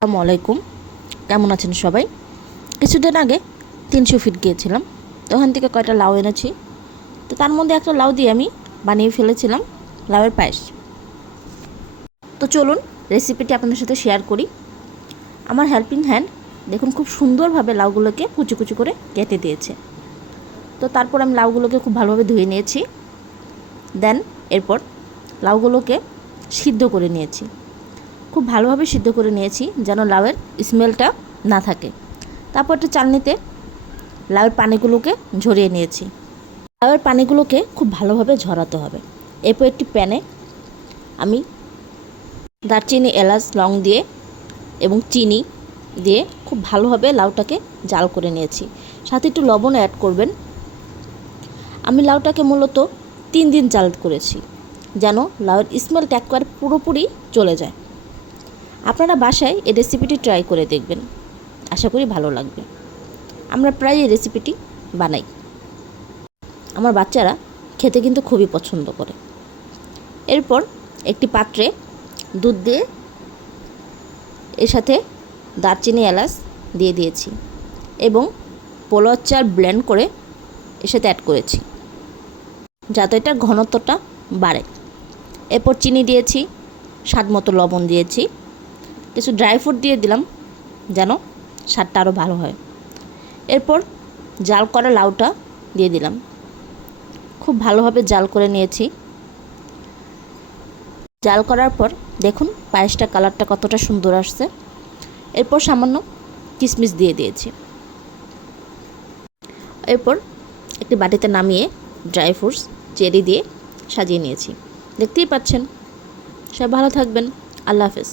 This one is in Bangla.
আসসালামু আলাইকুম। কেমন আছেন সবাই? কিছুদিন আগে 300 ফিট গিয়েছিলাম, তো ওখান থেকে কয়টা লাউ এনেছি। তো তার মধ্যে একটা লাউ দিয়ে আমি বানিয়ে ফেলেছিলাম লাউয়ের পায়েস। তো চলুন রেসিপিটি আপনাদের সাথে শেয়ার করি। আমার হেল্পিং হ্যান্ড দেখুন খুব সুন্দরভাবে লাউগুলোকে কুচি কুচি করে কেটে দিয়েছে। তো তারপর আমি লাউগুলোকে খুব ভালোভাবে ধুয়ে নিয়েছি। দেন এরপর লাউগুলোকে সিদ্ধ করে নিয়েছি। খুব ভালোভাবে সিদ্ধ করে নিয়েছি যেন লাউয়ের স্মেলটা না থাকে। তারপর একটা চালনিতে লাউয়ের পানিগুলোকে ঝরিয়ে নিয়েছি। লাউয়ের পানিগুলোকে খুব ভালোভাবে ঝরাতে হবে। এরপর একটি প্যানে আমি দারচিনি, এলাচ, লং দিয়ে এবং চিনি দিয়ে খুব ভালোভাবে লাউটাকে জাল করে নিয়েছি। সাথে একটু লবণ অ্যাড করবেন। আমি লাউটাকে মূলত 3 দিন জাল করেছি যেন লাউয়ের স্মেলটা একবার পুরোপুরি চলে যায়। আপনারা বাসায় এই রেসিপিটি ট্রাই করে দেখবেন, আশা করি ভালো লাগবে। আমরা প্রায় এই রেসিপিটি বানাই। আমার বাচ্চারা খেতে কিন্তু খুবই পছন্দ করে। এরপর একটি পাত্রে দুধ দিয়ে এর সাথে দারচিনি, এলাচ দিয়ে দিয়েছি এবং পোলাওর চাল ব্লেন্ড করে এর সাথে অ্যাড করেছি যাতে এটার ঘনত্বটা বাড়ে। এরপর চিনি দিয়েছি, স্বাদ মতো লবণ দিয়েছি, কিছু ড্রাই ফ্রুট দিয়ে দিলাম যেন স্বাদটা আরও ভালো হয়। এরপর জাল করা লাউটা দিয়ে দিলাম। খুব ভালোভাবে জাল করে নিয়েছি। জাল করার পর দেখুন পায়েসটা কালারটা কতটা সুন্দর আসছে। এরপর সামান্য কিশমিশ দিয়ে দিয়েছি। এরপর একটি বাটিতে নামিয়ে ড্রাই ফ্রুটস, চেরি দিয়ে সাজিয়ে নিয়েছি। দেখতেই পাচ্ছেন। সব ভালো থাকবেন। আল্লাহ হাফেজ।